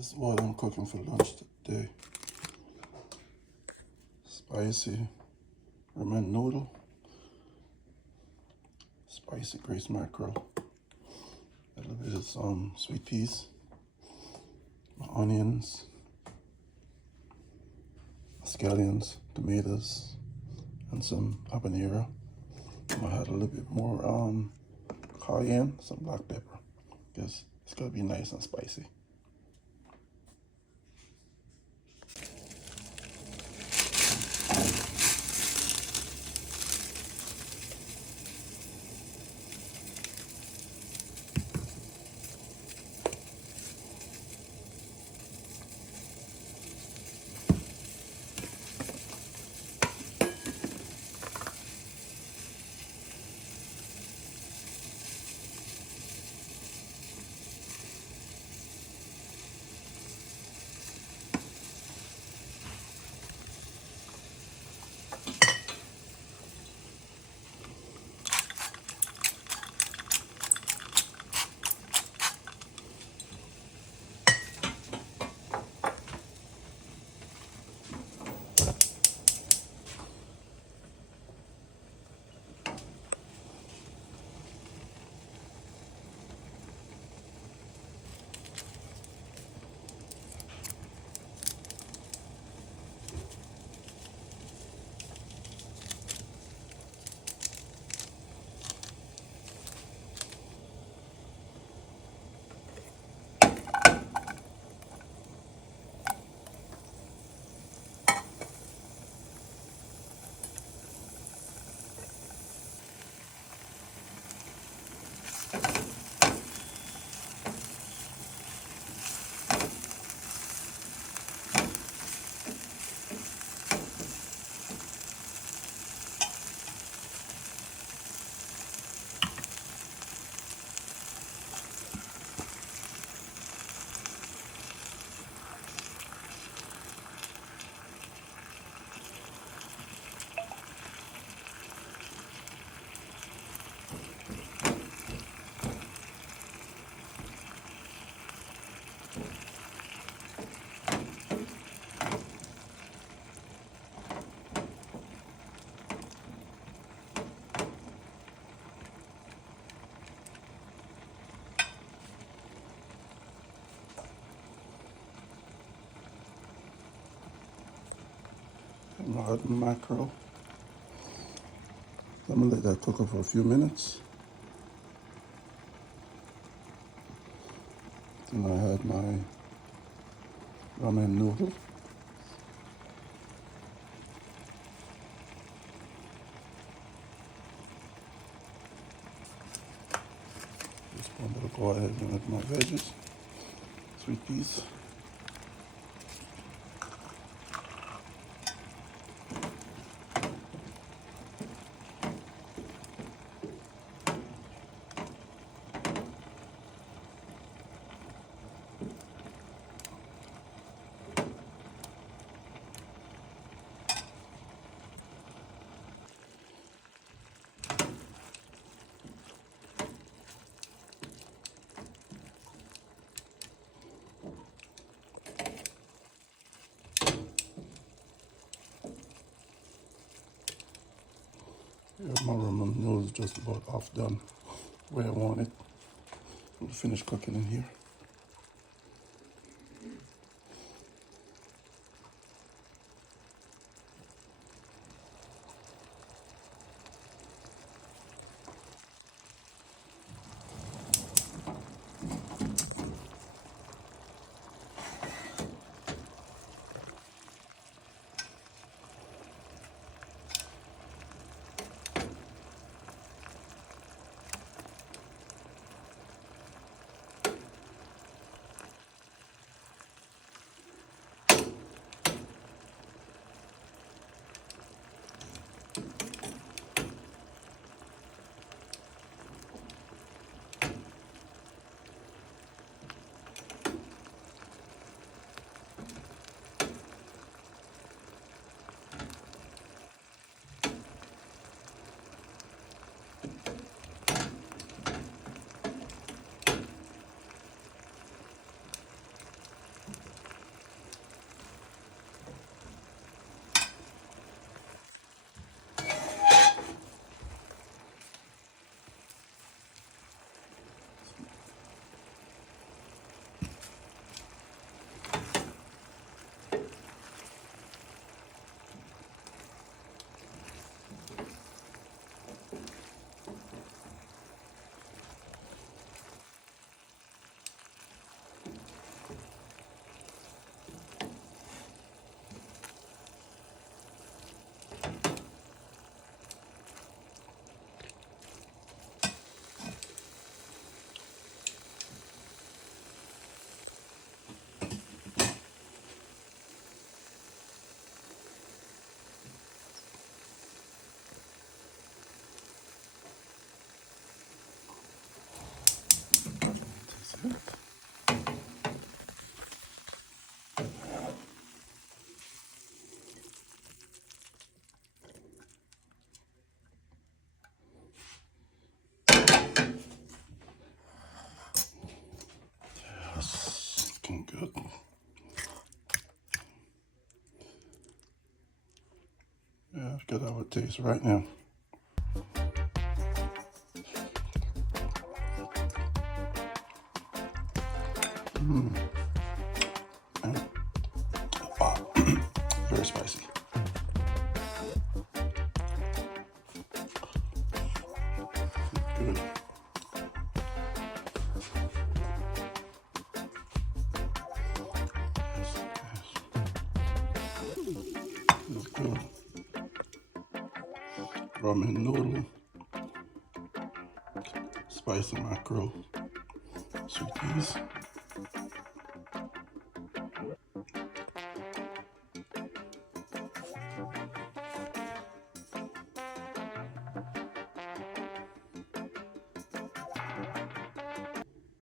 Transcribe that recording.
This is what I'm cooking for lunch today. Spicy ramen noodle, spicy braised mackerel, a little bit of some sweet peas, my onions, scallions, tomatoes, and some habanero. I had a little bit more cayenne, some black pepper, because it's gonna be nice and spicy. And I had mackerel. I'm gonna let that cook for a few minutes. And I had my ramen noodle. Just going to go ahead and add my veggies, sweet peas. Yeah, my ramen noodle is just about half done where I want it. I'm gonna finish cooking in here. good how it tastes right now. And, wow, very spicy. Good. It's good. Ramen noodle, spicy mackerel, sweet peas.